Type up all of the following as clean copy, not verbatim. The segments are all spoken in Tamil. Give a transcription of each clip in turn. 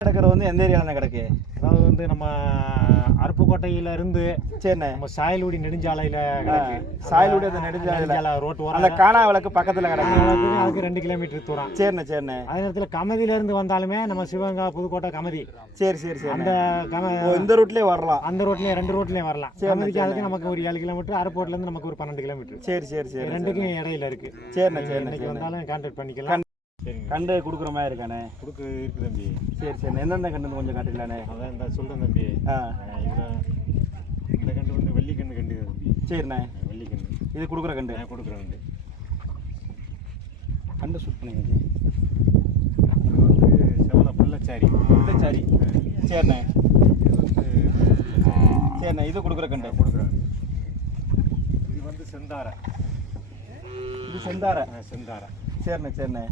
கிடக்கிறது வந்து எந்த ஏரியாவில் கிடக்கு? அதாவது வந்து நம்ம அருப்புக்கோட்டையில இருந்து சரிண்ணே. நம்ம சாயல்குடி நெடுஞ்சாலையில கிடக்கு. சாயல்குடி அந்த நெடுஞ்சாலை ரோட் ஓரம் அந்த காணா விளக்கு பக்கத்தில் கிடக்கு. அதுக்கு 2 கிலோமீட்டர் தூரம். சரிண்ணே சரிண்ணே. அதே நேரத்தில் கமதியில இருந்து வந்தாலுமே நம்ம சிவகங்கை புதுக்கோட்டை கமதி. சரி சரி சரி. அந்த இந்த ரூட்லேயே வரலாம். அந்த ரோட்லேயே 2 ரோட்லேயும் வரலாம். கமதிக்கு அதுக்கு நமக்கு ஒரு 7 கிலோமீட்டர், அருப்புக்கோட்டில இருந்து நமக்கு ஒரு 12 கிலோமீட்டர். சரி சரி சரி. ரெண்டுக்கும் இடையில இருக்கு. சரிண்ணே சரிண்ணே. இன்னைக்கு வந்தாலும் கான்டாக்ட் பண்ணிக்கலாம். கண்டு கொடுக்குற மாதிரி இருக்கானே? இருக்கு தம்பி. சரி சரி. எந்தெந்த கண்டு கொஞ்சம் காட்டிடலானே? அதான் இந்த சொல்கிறேன் தம்பி. இந்த கண்டு வந்து வெள்ளிக்கண்டு கண்டு தம்பி. சரிண்ணே. வெள்ளிக்கண்டு இது கொடுக்குற கண்டு? கொடுக்குற கண்டு. கண்டு சுட் பண்ணிங்க. இது வந்து செவல புள்ளச்சாரி. புள்ளச்சாரி. சரிண்ணே. சரிண்ணே. இது கொடுக்குற கண்டு? கொடுக்குறாங்க. இது வந்து செந்தாரை. இது செந்தாரை. செந்தாரை. சரிண்ணே சரிண்ணே.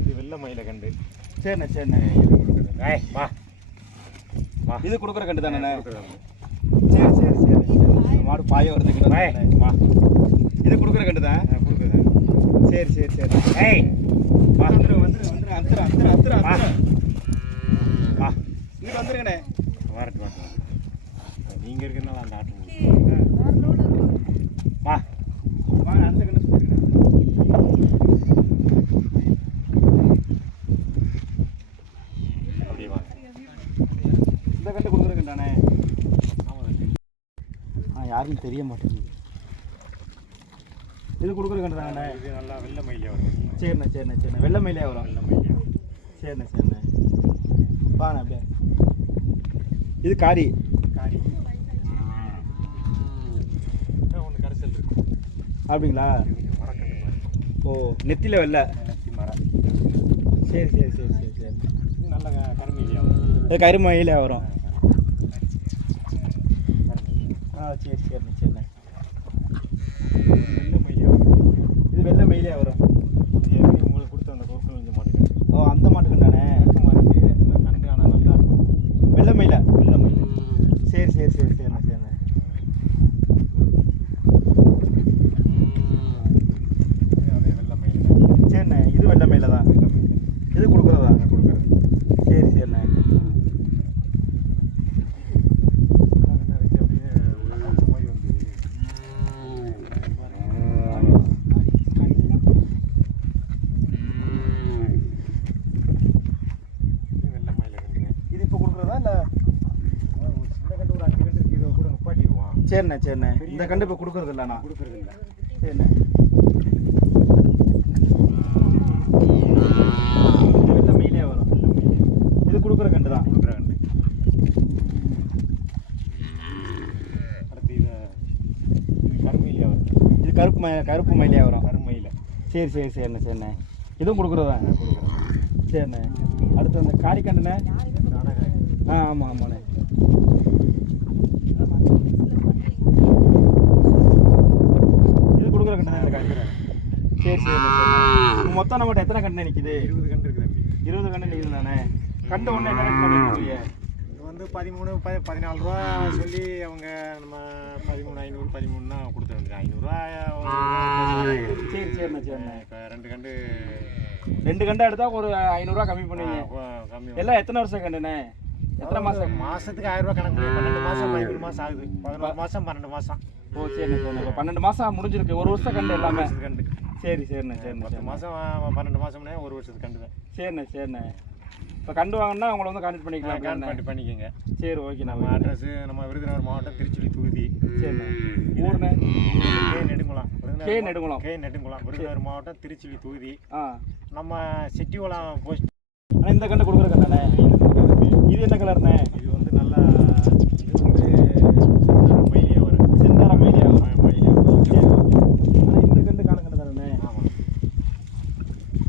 இது வெள்ளை மயில கண்டு. சரிண்ணே சரிண்ணே. இது கொடுக்குற கண்டு தானே? சரி சரி சரி. மாடு பாய வருதுக்கு. இது கொடுக்குற கண்டு தான்? கொடுக்குறேன். சரி சரி சரி. வந்துரு வந்துரு வந்துரு. அத்துரு அத்துரு அத்துரு அத்துரு. இங்கே வந்துருங்கண்ணே. வரட்டு வரட்டு. நீங்கள் இருக்கிறனால அந்த ஆட்டம் வா வாங்க. அடுத்த கண்டு சொல்லிருக்கேன். அப்படியே வாங்க. இந்த கண்டு கொடுக்குற கண்டானே? ஆமாம். யாருன்னு தெரிய மாட்டேங்குது. இது கொடுக்குற கண்டு தானே? இது நல்லா வெள்ளை மயிலே வரும். சரிண்ணே சரிண்ணே சரிண்ணே. வெள்ளை மயிலே வரும். வெள்ளை மயிலே வரும். சரிண்ணே சரிண்ணே. வாண்ணே அப்படியே. இது காரி. காரி ஒன்று கரைசல் இருக்கு. அப்படிங்களா? மரக்கண்டு மாதிரி. ஓ நெத்தியில் வெள்ளை. நெத்தி மரம். சரி சரி சரி சரி சரி. இது நல்ல கருமீலியாக வரும். இது கருமயிலே வரும். சரி சரிண்ணே சரிண்ணே. வெள்ளை மயிலே வரும். இது வெள்ளை மயிலே வரும். ஏற்கனவே உங்களுக்கு கொடுத்த அந்த பொருட்கள் கொஞ்சம் மாட்டுக்கண்டு. ஓ அந்த மாட்டுக்கண்டானே? வழக்கமாக இருக்குது இந்த கண்டு. ஆனால் நல்லா வெள்ளை மயில. வெள்ளை மயில். சரி சரி சரி சரிண்ணே சரிண்ணே. அதே வெள்ளை மயில். சரிண்ணே. இது வெள்ளை மயில தான். வெள்ளை மயில். இது கொடுக்குறதா? கொடுக்குறது. சரி சரிண்ணே. இது இப்போ கொடுக்குறதா இல்லை? சரிண்ணே சரிண்ணே. இந்த கண்டு இப்போ கொடுக்குறது இல்லைண்ணா? கொடுக்குறது இல்லை. சரிண்ணே. இது வெள்ளை மயிலே வரும். இது கொடுக்குற கண்டு தான்? கொடுக்குற கண்டு. அடுத்து இது கருமயிலே வரும். இது கருப்பு மயிலே வரும். கருமயில. சரி சரி சரிண்ணே சரிண்ணே. இதுவும் கொடுக்குறதா? கொடுக்குறேன். சரிண்ணே. அடுத்து அந்த காரிக்கண்டுண்ணே? நாடகம். ஆமாம் ஆமாண்ணே. இது கொடுக்குற கண்டு தான் இருக்கா? சரி சரி. மொத்தம் நம்மகிட்ட எத்தனை கண்டு நிற்கிது? 20 கண்டு இருக்குது தம்பி. 20 கண்டு நிற்குது தானே? கண்டு ஒன்று என்ன ரேட் பண்ணிருக்கீங்க? இது வந்து 14 ரூபா சொல்லி அவங்க நம்ம 13,500 13னா கொடுத்துருங்க. 500 சரி சரிண்ணே சரிண்ணே. இப்போ 2 கண்டு 2 கண்டு எடுத்தால் ஒரு 500 கம்மி பண்ணுவீங்க. கம்மி. எல்லாம் எத்தனை வருஷம் கண்டுண்ணே? எத்தனை மாதம்? மாதத்துக்கு 1000 ரூபா கணக்கு பண்ணி 12 மாதம் 13 மாதம் ஆகுது. 11 மாதம் 12 மாதம். ஓ சரிண்ணே சரிண்ணே. இப்போ 12 மாதம் முடிஞ்சிருக்கு. ஒரு வருஷம் கண்டு எல்லாமே? கண்டு. சரி சரிண்ணே சரிண்ணே. 10 மாதம் 12 மாதம்னே ஒரு வருஷத்துக்கு கண்டு தான். சரிண்ணே சரிண்ணே. இப்போ கண்டு வாங்கினா உங்களை வந்து கான்டெக்ட் பண்ணிக்கலாம். பண்ணிக்கோங்க. சரி ஓகே. நம்ம அட்ரஸ் நம்ம விருதுநகர் மாவட்டம் திருச்சுழி தொகுதி. சரிண்ணே. ஊர்ண்ணே? K Nedunkulam. K Nedunkulam. K Nedunkulam Virudhunagar மாவட்டம் திருச்சுழி தொகுதி. ஆ நம்ம செட்டிகுளம் போஸ்ட். ஆனால் இந்த கண்டு கொடுக்குற கண்டாண்ணே? இது என்ன கலர்ண்ணே? இது வந்து நல்லா இது வந்து செந்தார மயிலே வரும். செந்தார மயிலே வரும். மயிலே வரும். சரி ஓகே. ஆனால் இந்த கண்டு காண கண்டு தானே? ஆமாம்.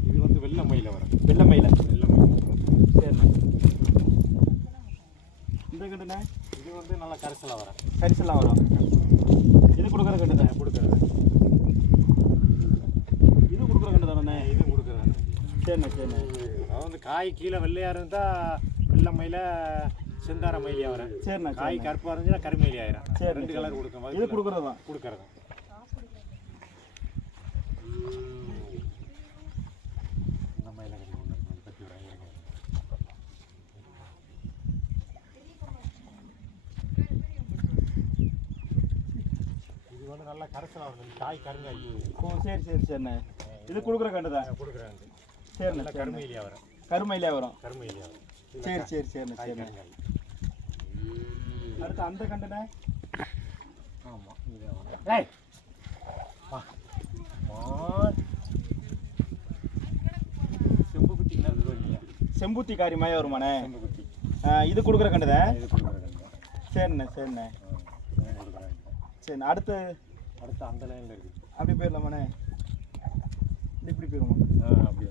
இது வந்து வெள்ளை மயில வரும். வெள்ளை மயில. வெள்ளை மயில். சரிண்ணே. இந்த கண்டுண்ணே? இது வந்து நல்லா கரைசலாக வரும். கரிசெல்லாம் வரும். இது கொடுக்குற கண்டு தானே? கொடுக்குறது. இது கொடுக்குற கண்டு தானே? இது கொடுக்குறது. சரிண்ணே சரிண்ணே. அதாவது வந்து காய் கீழே வெள்ளையாக இருந்தால் வெள்ளை மயில சிந்தார மயிலியா வரும். சரிண்ணா. காய் கருப்பாக இருந்துச்சுன்னா கருமயிலி ஆயிரும். சரி, 2 கலர் கொடுக்கும். இது கொடுக்குறது தான். கொடுக்கறது இந்த மயில பற்றி இது வந்து நல்லா கரைசலாக இருக்கும். காய் கருங்காய். ஓ சரி சரி சரிண்ணே. இது கொடுக்குற கண்டு தான். கொடுக்குறாங்க. சரிண்ணா. கருமயிலியா வரும். கருமயிலே வரும். கருமயிலியா வரும். சரி சரி சரிண்ணே. சரிண்ணே. அடுத்து அந்த கண்டுண்ணே. ஆமாம். ஏய் செம்பு குத்தி செம்புத்தி காரி மாய வருமாண்ணே. செம்பு குத்தி இது கொடுக்குற கண்டு தான். இது கொடுக்குறாங்க. சரிண்ணே சரிண்ணே. சரிண்ணே. அடுத்து அந்த லைனில் இருக்குது. அப்படி போயிடலாமாண்ணே. இப்படி போயிருமா? அப்படி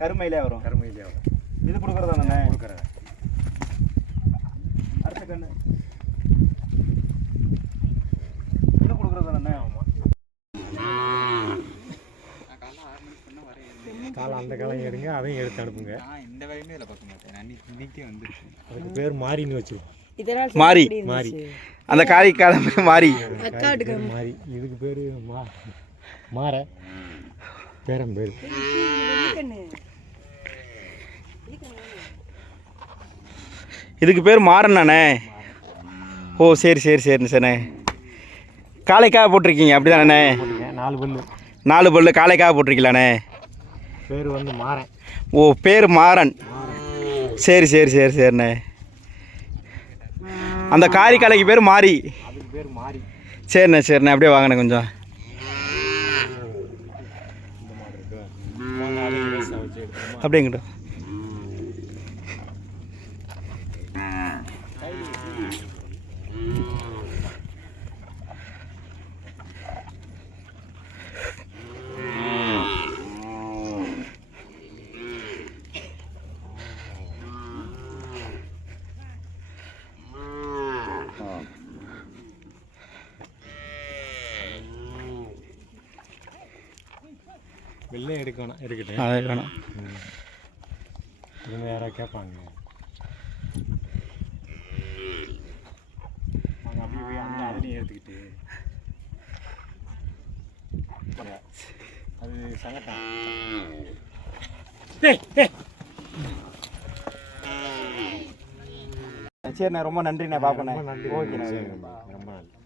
கருமயிலே வரும். கருமயிலியா வரும். இது கொடுக்குறது தானே. கொடுக்குறேன். அடுத்த கண்ணு இது கொடுக்குறது தானே. காலம் அந்த காலம் எடுங்க, அதையும் எடுத்து அனுப்புங்க. இந்த வரையுமே இதில் பார்க்க மாட்டேன். நான் இன்னைக்கு வந்துருச்சு. அதுக்கு பேர் மாரின்னு வச்சிருக்கோம். மாரி. மாரி. அந்த காரி காலம் மாரி. மாரி. இதுக்கு பேர் மாற பேரம் பேர். இதுக்கு பேர் மாறண்ணாண்ணே. ஓ சரி சரி சரிண்ணே. சரிண்ணே. காளைக்காக போட்டிருக்கீங்க அப்படி தானே. 4 பல்லு. 4 பல்லு காளைக்காக போட்டிருக்கீங்களாண்ணே. பேர் வந்து மாறன். ஓ பேர் மாறன். சரி சரி சரி சரிண்ணே. அந்த காரி காளைக்கு பேர் மாறி. அதுக்கு பேர் மாறி. சரிண்ணே சரிண்ணே. அப்படியே வாங்கினேன் கொஞ்சம். அப்படிங்கிட்ட வெள்ளை எடுக்கணும். இருக்கட்டும். அது வேணும். இவங்க யாராவது கேட்பாங்க. நாங்கள் அப்படியே போய் அந்த அதுலேயும் எடுத்துக்கிட்டு அது சங்கட்டம். சரிண்ணே. ரொம்ப நன்றிண்ணே. பார்ப்பண்ணே. ரொம்ப நன்றி. ஓகேண்ணே. ரொம்ப நன்றி.